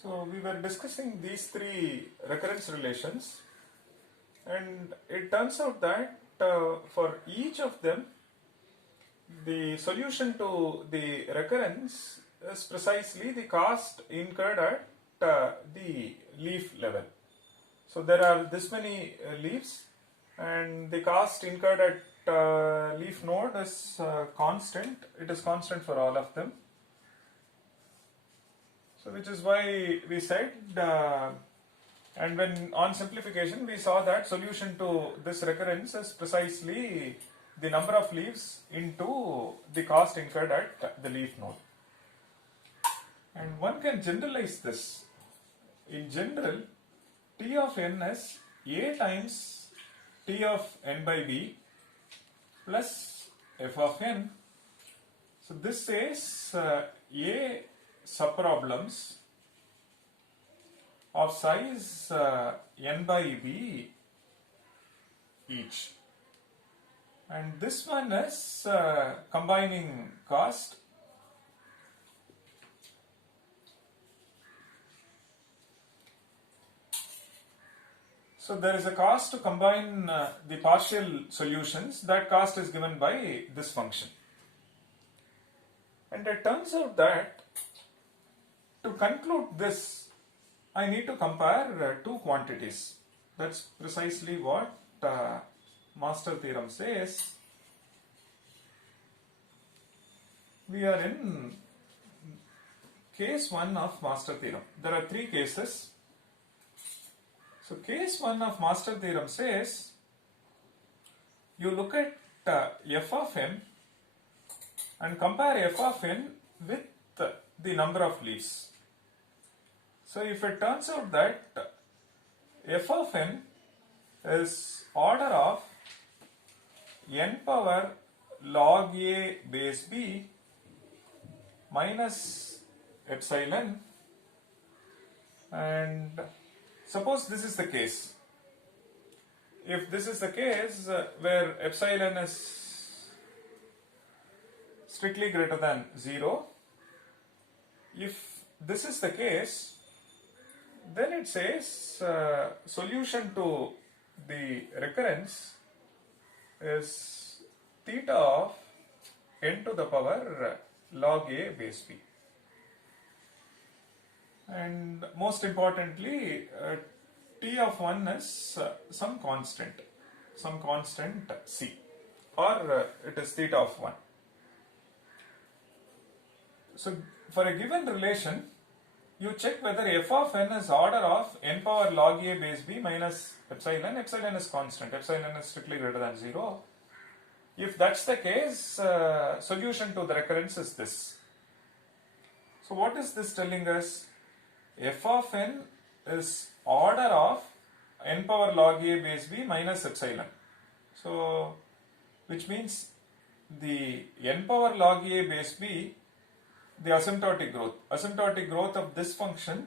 So we were discussing these three recurrence relations, and it turns out that for each of them the solution to the recurrence is precisely the cost incurred at the leaf level. So there are this many leaves, and the cost incurred at leaf node is constant. It is constant for all of them. So which is why we said, and when on simplification we saw that solution to this recurrence is precisely the number of leaves into the cost incurred at the leaf node. And one can generalize this. In general, T of n is A times T of n by B plus f of n. So this says A subproblems of size n by b each, and this one is combining cost. So there is a cost to combine the partial solutions. That cost is given by this function, and it turns out that to conclude this, I need to compare two quantities. That's precisely what master theorem says. We are in case 1 of master theorem. There are three cases. So case 1 of master theorem says you look at f of n and compare f of n with the number of leaves. So if it turns out that f of n is order of n power log a base b minus epsilon, and suppose this is the case. If this is the case where epsilon is strictly greater than 0, if this is the case, then it says solution to the recurrence is theta of n to the power log a base b. And most importantly, t of 1 is some constant c, or it is theta of 1. So for a given relation, you check whether f of n is order of n power log a base b minus epsilon. Epsilon is constant. Epsilon is strictly greater than 0. If that's the case, solution to the recurrence is this. So what is this telling us? F of n is order of n power log a base b minus epsilon. So which means the n power log a base b, the asymptotic growth of this function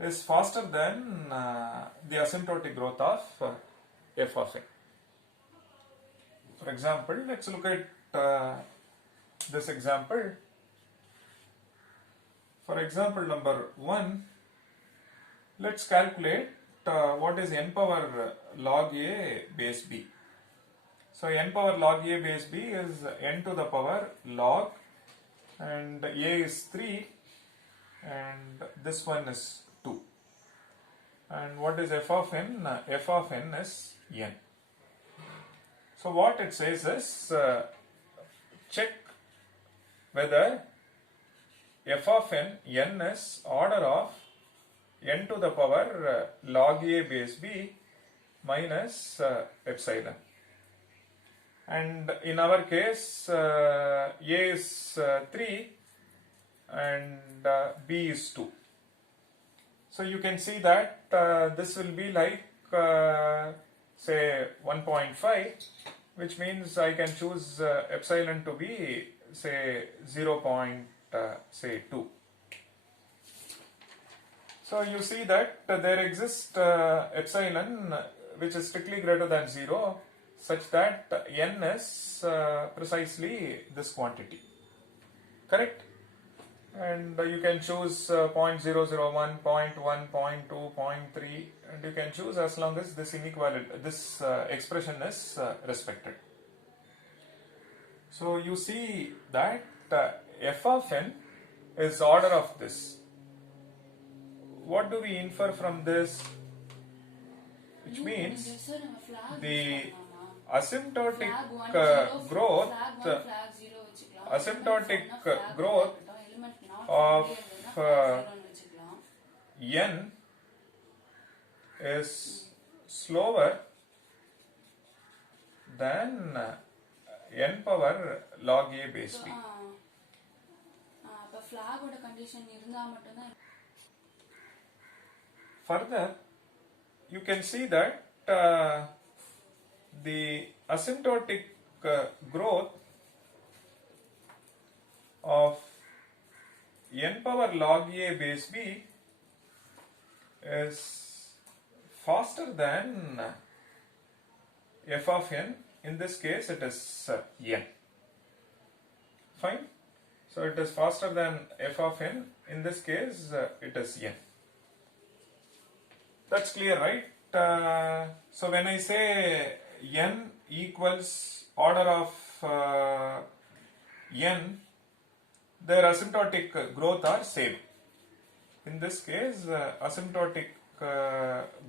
is faster than the asymptotic growth of f of n. For example, let's look at this example. For example number 1, let's calculate what is n power log a base b. So n power log a base b is n to the power log, and a is 3, and this one is 2. And what is f of n? F of n is n. So what it says is check whether f of n is order of n to the power log a base b minus epsilon. And in our case, a is 3 and b is 2. So you can see that this will be like say 1.5, which means I can choose epsilon to be say 0.2. So you see that there exists epsilon which is strictly greater than 0, such that n is precisely this quantity. Correct? and you can choose 0.001, 0.1, 0.2, 0.3, and you can choose as long as this inequality, this expression is respected. So you see that f of n is order of this. What do we infer from this? Which means the asymptotic growth of n is slower than n power log a base b. Further, you can see that the asymptotic growth of n power log a base b is faster than f of n. In this case it is n. Fine. So it is faster than f of n. In this case it is n. That's clear, right? So when I say n equals order of n, their asymptotic growth are same. In this case, asymptotic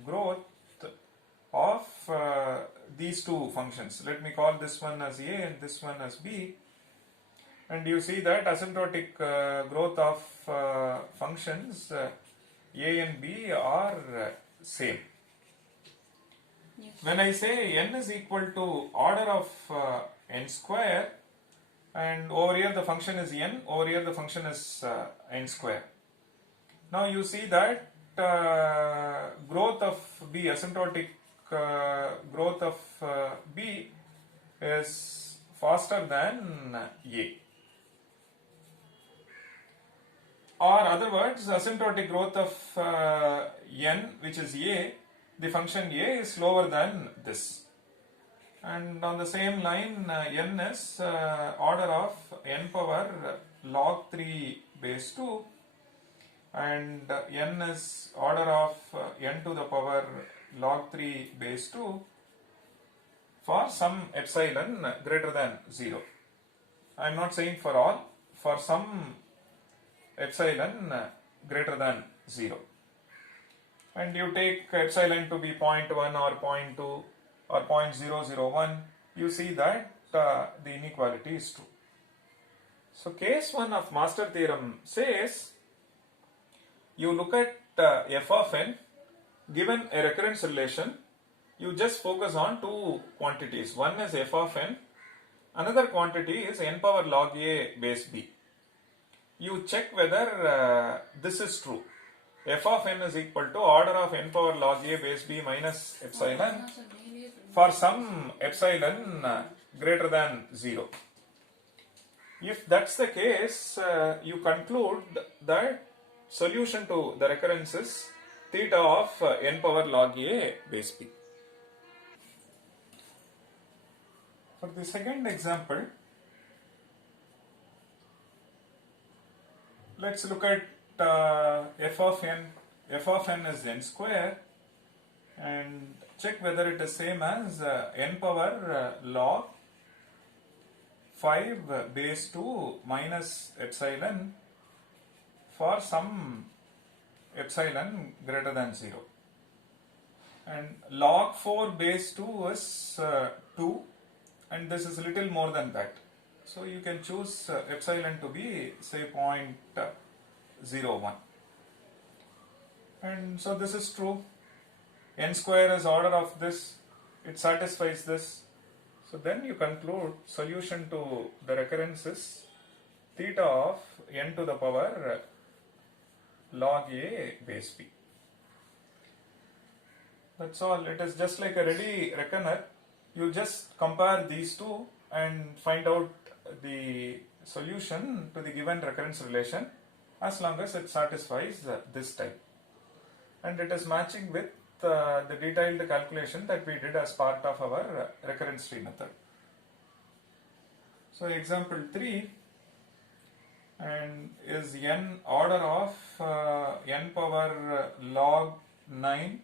growth of these two functions. Let me call this one as a and this one as b. And you see that asymptotic growth of functions a and b are same. Yes. When I say n is equal to order of n square, and over here the function is n, over here the function is n square. Now you see that growth of b, asymptotic growth of b is faster than a. Or other words, asymptotic growth of n, which is a, the function a is slower than this. And on the same line, n is order of n power log 3 base 2, and n is order of n to the power log 3 base 2 for some epsilon greater than 0. I am not saying for all, for some epsilon greater than 0. And you take epsilon to be 0.1 or 0.2 or 0.001, you see that the inequality is true. So case 1 of master theorem says, you look at f of n, given a recurrence relation, you just focus on two quantities. One is f of n, another quantity is n power log a base b. You check whether this is true. F of n is equal to order of n power log a base b minus epsilon for some epsilon greater than 0. If that's the case, you conclude that solution to the recurrence is theta of n power log a base b. For the second example, let's look at f of n. F of n is n square, and check whether it is same as n power log 5 base 2 minus epsilon for some epsilon greater than 0. And log 4 base 2 is 2, and this is a little more than that. So you can choose epsilon to be, say, 0.01. And so this is true. N square is order of this, it satisfies this. So then you conclude solution to the recurrence is theta of n to the power log a base b. That's all. It is just like a ready reckoner. You just compare these two and find out the solution to the given recurrence relation as long as it satisfies this type. And it is matching with the detailed calculation that we did as part of our recurrence tree method. So example 3, and is n order of n power log 9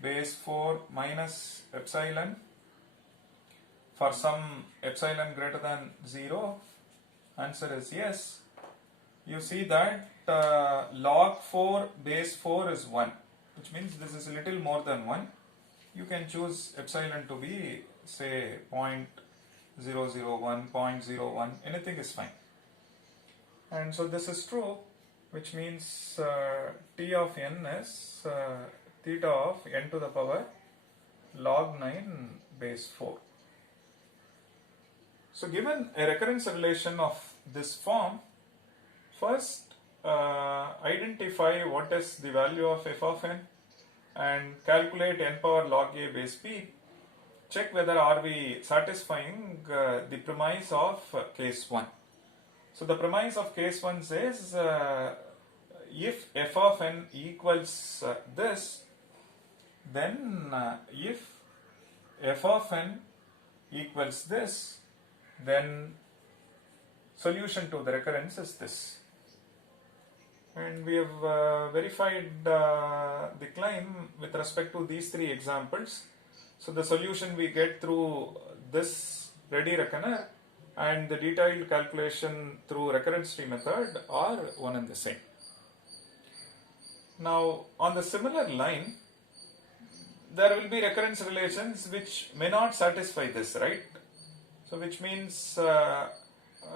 base 4 minus epsilon for some epsilon greater than 0? Answer is yes. You see that log 4 base 4 is 1, which means this is a little more than 1. You can choose epsilon to be, say, 0.001, 0.01, anything is fine. And so this is true, which means t of n is theta of n to the power log 9 base 4. So given a recurrence relation of this form, first identify what is the value of f of n and calculate n power log a base b. Check whether are we satisfying the premise of case 1. So the premise of case 1 says if f of n equals this, then if f of n equals this, then solution to the recurrence is this. And we have verified the claim with respect to these three examples. So the solution we get through this ready reckoner and the detailed calculation through recurrence tree method are one and the same. Now on the similar line, there will be recurrence relations which may not satisfy this, right? So which means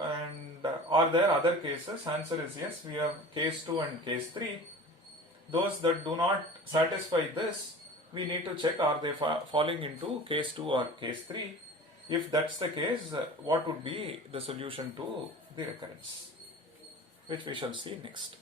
and are there other cases? Answer is yes. We have case 2 and case 3. Those that do not satisfy this, we need to check are they falling into case 2 or case 3. If that's the case, what would be the solution to the recurrence, which we shall see next.